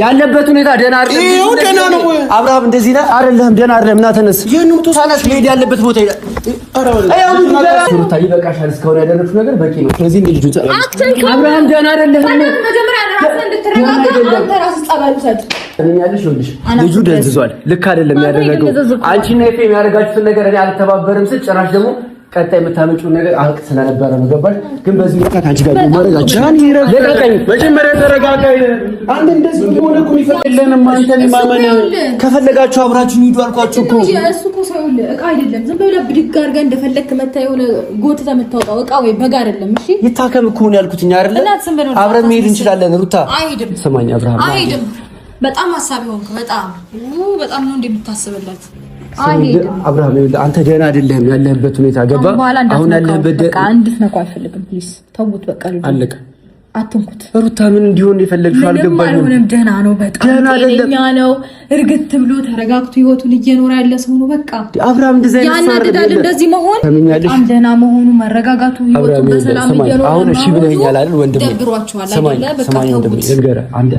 ያለበት ሁኔታ ደህና አይደለም። ይሄው ደህና ነው። አብርሃም እንደዚህ ነው አይደለም? ደህና አይደለም። ና ተነስ። ይሄንም ተሳናስ መሄድ ያለበት ቦታ ይላል። ሩታ ይበቃሻል። እስካሁን ያደረግሽው ነገር በቂ ነው። ስለዚህ እንደ ልጁ አብርሃም ደህና አይደለም። መጀመሪያ ራስን እንድትረጋጋ አንተ ራስህ ጸባይ ውሰድ። ልጁ ደንዝዟል። ልክ አይደለም ያደረገው። አንቺና ኤፍሬም ያደረጋችሁትን ነገር እኔ አልተባበርም ስል ጭራሽ ደግሞ ቀጣይ የምታመጪው ነገር አልቅ ስለነበረ ነው። ገባሽ? ግን በዚህ ወቅት ካንቺ ጋር ማረጋችሁ መጀመሪያ ተረጋጋ። አንተ እንደዚህ ሆነ እኮ ይፈልገንም አንተን ማመን ከፈለጋችሁ አብራችሁ ሂዱ አልኳችሁ እኮ። እሱ እኮ ሰው እቃ አይደለም። ዝም ብለህ ብድግ አድርገህ እንደፈለክ መታ የሆነ ጎትተህ የምታወጣው እቃ ወይ በግ አይደለም። እሺ ይታከም እኮ ነው ያልኩት። እኛ አይደለም አብረን መሄድ እንችላለን። ሩታ አይሄድም። ስማኝ አብርሃም አይሄድም። በጣም ሐሳቢ ሆንክ። በጣም ነው እንደምታስብለት አብርሃም አንተ ደህና አይደለም። ያለህበት ሁኔታ ገባ። አሁን ያለህበት በቃ እንድትነኩ አልፈልግም። ፕሊዝ ተውት። በቃ አለቀ። አትንኩት። ሩታ ምን እንዲሆን የፈለግሽው አልገባኝም። ምንም ደህና ነው። በጣም ጤነኛ ነው። እርግጥ ብሎ ተረጋግቶ ህይወቱን እየኖረ ያለ ሰው ነው። በቃ አብርሃም እንደዚህ አይነት ሰው አይደለም። እንደዚህ መሆን በጣም ደህና መሆኑ መረጋጋቱ ህይወቱን በሰላም እየኖረ አሁን እሺ ብለኸኛል አይደል ወንድሜ? ደብሯችኋል አይደል? በቃ ወንድሜ ልንገርህ፣ አንድ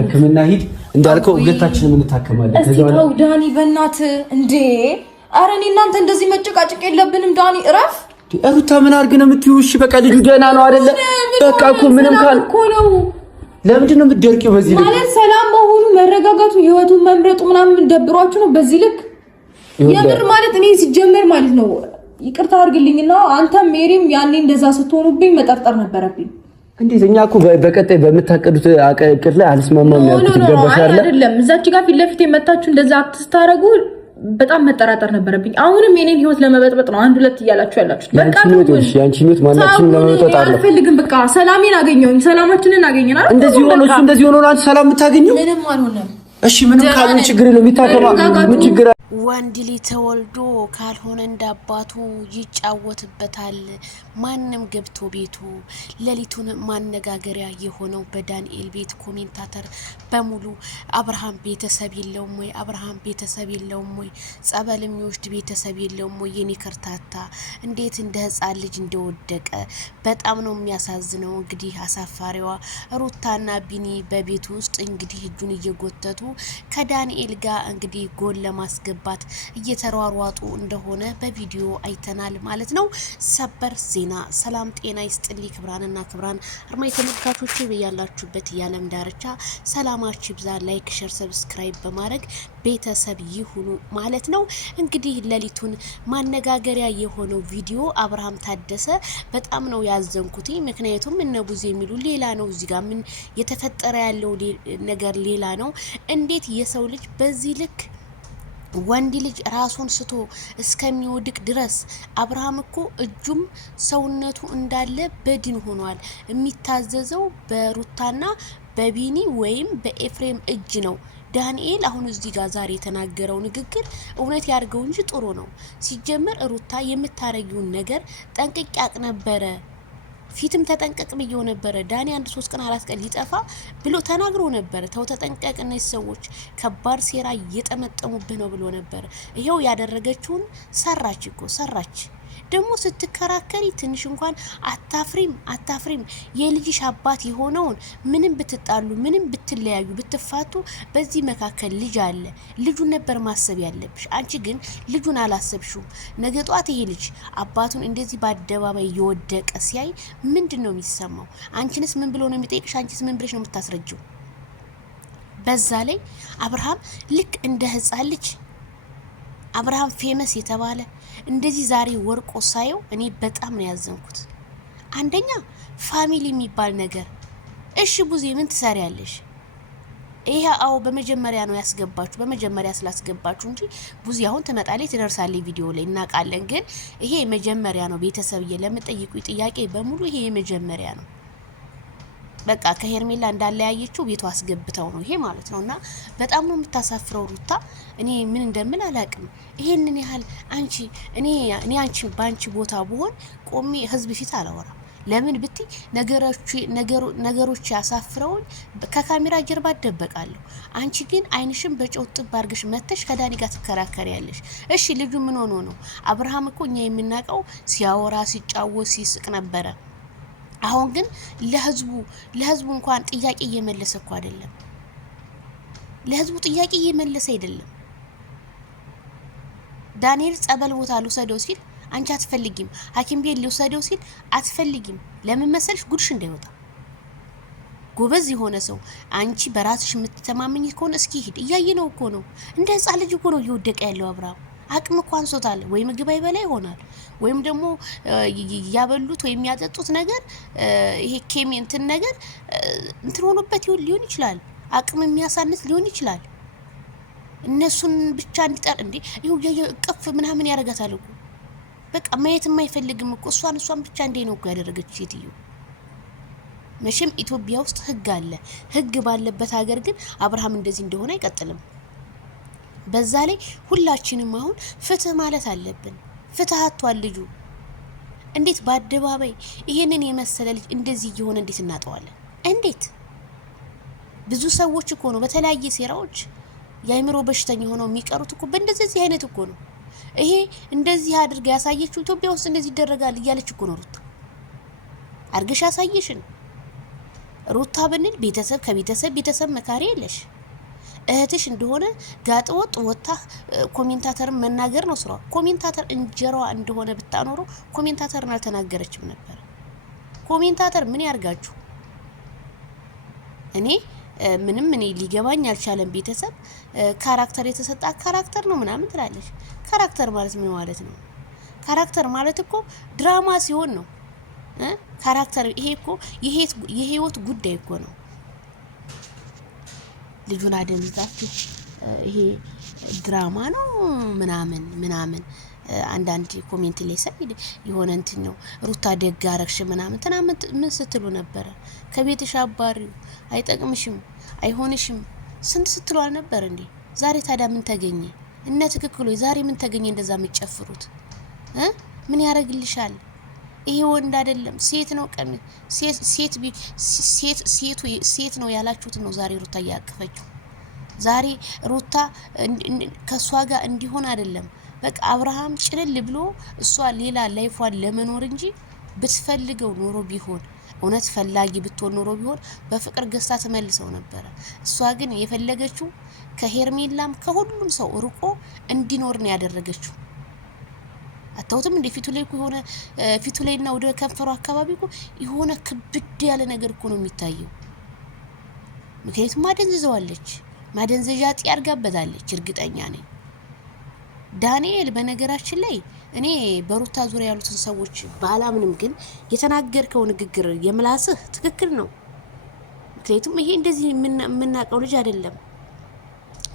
ህክምና ሂድ እንዳልከው ሁለታችንም እንታከማለን። እስኪ ተው ዳኒ በእናትህ እንዴ! ኧረ እኔ እናንተ እንደዚህ መጨቃጨቅ የለብንም ዳኒ እረፍ። ሩታ ምን አድርግ ነው የምትይው? እሺ በቃ ልጁ ደህና ነው አይደለ? በቃ እኮ ምንም ካል እኮ ነው። ለምንድን ነው የምትደርቂው በዚህ ልክ? ማለት ሰላም መሆኑ መረጋጋቱ ህይወቱን መምረጡ ምናምን ደብሯችሁ ነው በዚህ ልክ? የምር ማለት እኔ ሲጀመር ማለት ነው ይቅርታ አድርግልኝና አንተም ሜሪም ያኔ እንደዛ ስትሆኑብኝ መጠርጠር ነበረብኝ። እንዴት እኛ እኮ በቀጣይ በምታቀዱት አቀቅር ላይ አልስማማም ያልኩት ገባሽ አይደለም? እዛች ጋር ፊት ለፊት የመታችሁ እንደዛ አትስታረጉ በጣም መጠራጠር ነበረብኝ። አሁንም የኔን ህይወት ለመበጥበጥ ነው አንድ ሁለት እያላችሁ ያላችሁት። በቃ ያንቺ ህይወት ማናችንን ለመበጥበጥ አለ። አልፈልግም። በቃ ሰላሜን አገኘሁኝ፣ ሰላማችንን አገኘና እንደዚህ ሆኖ እሱ እንደዚህ ሆኖ አንቺ ሰላም የምታገኘው ምንም አልሆነም። እሺ ምንም ካልሆነ ችግር የለውም። የሚታከማ ምን ችግር አለ? ወንድ ልጅ ተወልዶ ካልሆነ እንዳባቱ ይጫወትበታል። ማንም ገብቶ ቤቱ ሌሊቱን ማነጋገሪያ የሆነው በዳንኤል ቤት ኮሜንታተር በሙሉ አብርሃም ቤተሰብ የለውም ወይ? አብርሃም ቤተሰብ የለውም ወይ? ጸበል የሚወስድ ቤተሰብ የለውም ወይ? የኔ ከርታታ እንዴት እንደ ህፃን ልጅ እንደወደቀ በጣም ነው የሚያሳዝነው። እንግዲህ አሳፋሪዋ ሩታና ቢኒ በቤት ውስጥ እንግዲህ እጁን እየጎተቱ ከዳንኤል ጋር እንግዲህ ጎል ለማስገባት እየተሯሯጡ እንደሆነ በቪዲዮ አይተናል ማለት ነው። ሰበር ዜና። ሰላም ጤና ይስጥልኝ ክብራንና ክብራን አርማይ ተመልካቾች በያላችሁበት የዓለም ዳርቻ ሰላማችሁ ይብዛ። ላይክ፣ ሼር፣ ሰብስክራይብ በማድረግ ቤተሰብ ይሁኑ ማለት ነው። እንግዲህ ሌሊቱን ማነጋገሪያ የሆነው ቪዲዮ አብርሃም ታደሰ በጣም ነው ያዘንኩት። ምክንያቱም እነ ቡዜ የሚሉ ሌላ ነው፣ እዚህ ጋር ምን የተፈጠረ ያለው ነገር ሌላ ነው። እንዴት የሰው ልጅ በዚህ ልክ ወንድ ልጅ ራሱን ስቶ እስከሚወድቅ ድረስ አብርሃም እኮ እጁም ሰውነቱ እንዳለ በድን ሆኗል። የሚታዘዘው በሩታና በቢኒ ወይም በኤፍሬም እጅ ነው። ዳንኤል አሁን እዚህ ጋር ዛሬ የተናገረው ንግግር እውነት ያድርገው እንጂ ጥሩ ነው። ሲጀመር ሩታ የምታረጊውን ነገር ጠንቅቄ አቅ ነበረ፣ ፊትም ተጠንቀቅ ብየው ነበረ። ዳኒ 1-3 ቀን 4 ቀን ሊጠፋ ብሎ ተናግሮ ነበር። ተው ተጠንቀቅ፣ እነዚህ ሰዎች ከባድ ሴራ እየጠመጠሙብህ ነው ብሎ ነበር። ይሄው ያደረገችውን ሰራች እኮ ሰራች። ደግሞ ስትከራከሪ ትንሽ እንኳን አታፍሪም? የልጅሽ አባት የሆነውን ምንም ብትጣሉ ምንም ብትለያዩ ብትፋቱ በዚህ መካከል ልጅ አለ። ልጁን ነበር ማሰብ ያለብሽ። አንቺ ግን ልጁን አላሰብሽው። ነገ ጧት ይሄ ልጅ አባቱን እንደዚህ በአደባባይ እየወደቀ ሲያይ ምንድነው የሚሰማው? አንቺንስ ምን ብሎ ነው የሚጠይቅሽ? አንቺስ ምን ብለሽ ነው የምታስረጂው? በዛ ላይ አብርሃም ልክ እንደ ህፃን ልጅ አብርሃም ፌመስ የተባለ እንደዚህ ዛሬ ወርቆ ሳየው እኔ በጣም ነው ያዘንኩት። አንደኛ ፋሚሊ የሚባል ነገር እሺ ቡዜ ምን ትሰሪያለሽ? ይሄ አው በመጀመሪያ ነው ያስገባችሁ፣ በመጀመሪያ ስላስገባችሁ እንጂ ቡዜ አሁን ትመጣለች ትደርሳለች ቪዲዮ ላይ እናቃለን። ግን ይሄ የመጀመሪያ ነው። ቤተሰብ ለምትጠይቁ ጥያቄ በሙሉ ይሄ የመጀመሪያ ነው። በቃ ከሄርሜላ እንዳለያየችው ቤቷ አስገብተው ነው ይሄ ማለት ነውና በጣም ነው የምታሳፍረው ሩታ። እኔ ምን እንደምን አላቅም። ይሄንን ያህል አንቺ እኔ አንቺ ባንቺ ቦታ ብሆን ቆሜ ህዝብ ፊት አላወራም። ለምን ብቲ ነገሮች ያሳፍረውኝ ከካሜራ ጀርባ ደበቃለሁ። አንቺ ግን አይንሽን በጨው ጥብ አድርገሽ መተሽ ከዳኒ ጋር ትከራከሪያለሽ። እሺ ልጁ ምን ሆኖ ነው? አብርሃም እኮ እኛ የምናቀው ሲያወራ ሲጫወት ሲስቅ ነበረ። አሁን ግን ለህዝቡ እንኳን ጥያቄ እየመለሰ እኮ አይደለም። ለህዝቡ ጥያቄ እየመለሰ አይደለም። ዳንኤል ጸበል ቦታ ልውሰደው ሲል አንቺ አትፈልጊም፣ ሐኪም ቤት ልውሰደው ሲል አትፈልጊም። ለምን መሰልሽ? ጉድሽ እንዳይወጣ። ጎበዝ የሆነ ሰው አንቺ በራስሽ የምትተማመኝ ከሆነ እስኪ ሂድ። እያየነው እኮ ነው። እንደ ህፃን ልጅ እኮ ነው እየወደቀ ያለው አብርሃም። አቅም እኮ አንሶታል። ወይ ምግብ አይበላ ይሆናል፣ ወይም ደግሞ ያበሉት ወይም ያጠጡት ነገር ይሄ ኬሚንትን ነገር እንትን ሆኖበት ሊሆን ይችላል። አቅም የሚያሳንስ ሊሆን ይችላል። እነሱን ብቻ እንዲጠር እንዴ ይኸው እቅፍ ምናምን ያረጋታል እኮ በቃ ማየት የማይፈልግም እኮ እሷን ብቻ እንዴ ነው እኮ ያደረገች ሴትዮ። መቼም ኢትዮጵያ ውስጥ ህግ አለ። ህግ ባለበት ሀገር ግን አብርሃም እንደዚህ እንደሆነ አይቀጥልም። በዛ ላይ ሁላችንም አሁን ፍትህ ማለት አለብን። ፍትህ አጥቷል ልጁ። እንዴት በአደባባይ ይሄንን የመሰለ ልጅ እንደዚህ እየሆነ እንዴት እናጠዋለን? እንዴት ብዙ ሰዎች እኮ ነው በተለያየ ሴራዎች የአይምሮ በሽተኛ ሆነው የሚቀሩት እኮ በእንደዚህ አይነት እኮ ነው። ይሄ እንደዚህ አድርጋ ያሳየችው ኢትዮጵያ ውስጥ እንደዚህ ይደረጋል እያለች እኮ ነው ሩታ። አርገሽ ያሳየሽን ሩታ ብንል ቤተሰብ መካሪ የለሽ። እህትሽ እንደሆነ ጋጠወጥ ወጣ ኮሜንታተርን መናገር ነው ስራው። ኮሜንታተር እንጀራዋ እንደሆነ ብታኖረው ኮሜንታተርን አልተናገረችም ነበር። ኮሜንታተር ምን ያርጋችሁ? እኔ ሊገባኝ አልቻለም። ቤተሰብ ካራክተር የተሰጣ ካራክተር ነው ምናምን ትላለች። ካራክተር ማለት ምን ማለት ነው? ካራክተር ማለት እኮ ድራማ ሲሆን ነው። ካራክተር ይሄ እኮ የህይወት ጉዳይ እኮ ነው። ልጁን አደንዛችሁ ይሄ ድራማ ነው ምናምን አንዳንድ ኮሜንት ላይ ሳይድ የሆነ እንትን ነው ሩታ ደግ አረግሽ ምናምን ምን ስትሉ ነበረ? ከቤትሽ አባሪው አይጠቅምሽም አይሆንሽም ስንት ስትሉ አልነበር እንዴ? ዛሬ ታዲያ ምን ተገኘ? እነ ትክክሉ ዛሬ ምን ተገኘ? እንደዛ የምትጨፍሩት ምን ያረግልሻል? ይሄ ወንድ አይደለም ሴት ነው። ሴት ነው ያላችሁት ነው ዛሬ ሩታ ያቀፈችው። ዛሬ ሩታ ከሷ ጋር እንዲሆን አይደለም በቃ አብርሃም ጭልል ብሎ እሷ ሌላ ላይፏን ለመኖር እንጂ ብትፈልገው ኖሮ ቢሆን እውነት ፈላጊ ብትሆን ኖሮ ቢሆን በፍቅር ገዝታ ተመልሰው ነበር። እሷ ግን የፈለገችው ከሄርሜላም ከሁሉም ሰው ርቆ እንዲኖር ነው ያደረገችው። አታውትም እንደ ፊቱ ላይ የሆነ ፊቱ ላይና ወደ ከንፈሩ አካባቢ እኮ የሆነ ክብድ ያለ ነገር እኮ ነው የሚታየው። ምክንያቱም ማደንዘዋለች፣ ማደንዘዣ ያርጋበታለች እርግጠኛ ነኝ። ዳንኤል በነገራችን ላይ እኔ በሩታ ዙሪያ ያሉትን ሰዎች ባላምንም ግን የተናገርከው ንግግር የምላስህ ትክክል ነው። ምክንያቱም ይሄ እንደዚህ የምናቀው ልጅ አይደለም።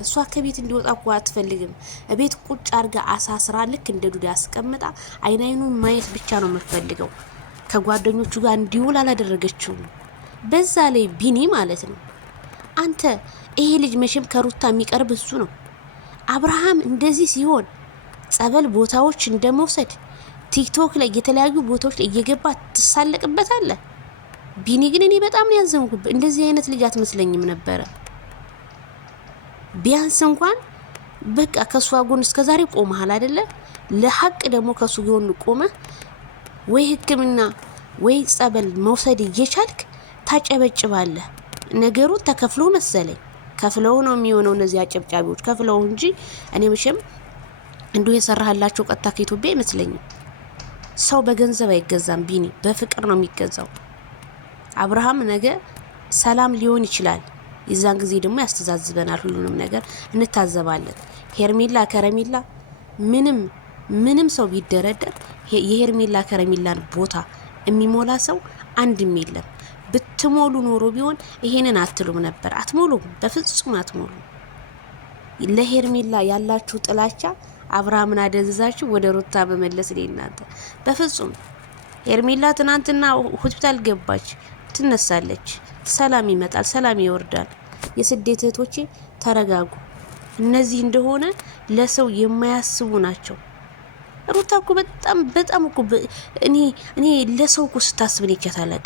እሷ ከቤት እንዲወጣ እኮ አትፈልግም። ቤት ቁጭ አርጋ አሳስራ ልክ እንደ ዱዳ አስቀምጣ አይናይኑን ማየት ብቻ ነው የምትፈልገው። ከጓደኞቹ ጋር እንዲውል አላደረገችውም። በዛ ላይ ቢኒ ማለት ነው አንተ ይሄ ልጅ መቼም ከሩታ የሚቀርብ እሱ ነው። አብርሃም እንደዚህ ሲሆን ጸበል ቦታዎች እንደመውሰድ ቲክቶክ ላይ የተለያዩ ቦታዎች ላይ እየገባ ትሳለቅበታለህ። ቢኒ ግን እኔ በጣም ነው ያዘንኩበት። እንደዚህ አይነት ልጅ አትመስለኝም ነበረ። ቢያንስ እንኳን በቃ ከሷ ጎን እስከዛሬ ቆመሃል አይደለ? ለሐቅ ደግሞ ከሱ ጎን ቆመ ወይ ሕክምና ወይ ጸበል መውሰድ እየቻልክ ታጨበጭባለህ። ነገሩ ተከፍሎ መሰለኝ ከፍለው ነው የሚሆነው። እነዚህ አጨብጫቢዎች ከፍለው እንጂ እኔ መቼም እንዶ የሰራህላቸው ቀጥታ ከኢትዮጵያ አይመስለኝም። ሰው በገንዘብ አይገዛም ቢኒ፣ በፍቅር ነው የሚገዛው። አብርሃም ነገ ሰላም ሊሆን ይችላል። የዛን ጊዜ ደግሞ ያስተዛዝበናል። ሁሉንም ነገር እንታዘባለን። ሄርሜላ ከረሜላ ምንም ሰው ቢደረደር የሄርሜላ ከረሜላን ቦታ የሚሞላ ሰው አንድም የለም። ብትሞሉ ኖሮ ቢሆን ይሄንን አትሉም ነበር። አትሞሉም፣ በፍጹም አትሞሉም። ለሄርሜላ ያላችሁ ጥላቻ አብርሃምን አደንዛችሁ ወደ ሩታ በመለስ ለእናንተ በፍጹም። ሄርሜላ ትናንትና ሆስፒታል ገባች፣ ትነሳለች፣ ሰላም ይመጣል፣ ሰላም ይወርዳል። የስደት እህቶቼ ተረጋጉ። እነዚህ እንደሆነ ለሰው የማያስቡ ናቸው። ሩታ እኮ በጣም እኮ እኔ ለሰው እኮ ስታስብ ነው ይቻላል።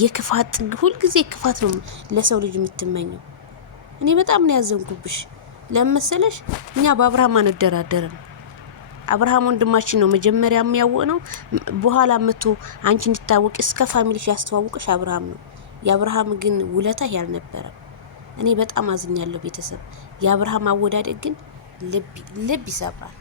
የክፋት ጥግ ሁልጊዜ ክፋት ነው ለሰው ልጅ የምትመኘው። እኔ በጣም ነው ያዘንኩብሽ። ለምሳሌሽ እኛ በአብርሃም አንደራደርም። አብርሃም ወንድማችን ነው። መጀመሪያ የሚያወቀው በኋላ መጥቶ አንቺ እንድታወቂ እስከ ፋሚሊሽ ያስተዋወቀሽ አብርሃም ነው። የአብርሃም ግን ውለታ ያልነበረ እኔ በጣም አዝኛለሁ ቤተሰብ። የአብርሃም አወዳደቅ ግን ልብ ይሰብራል።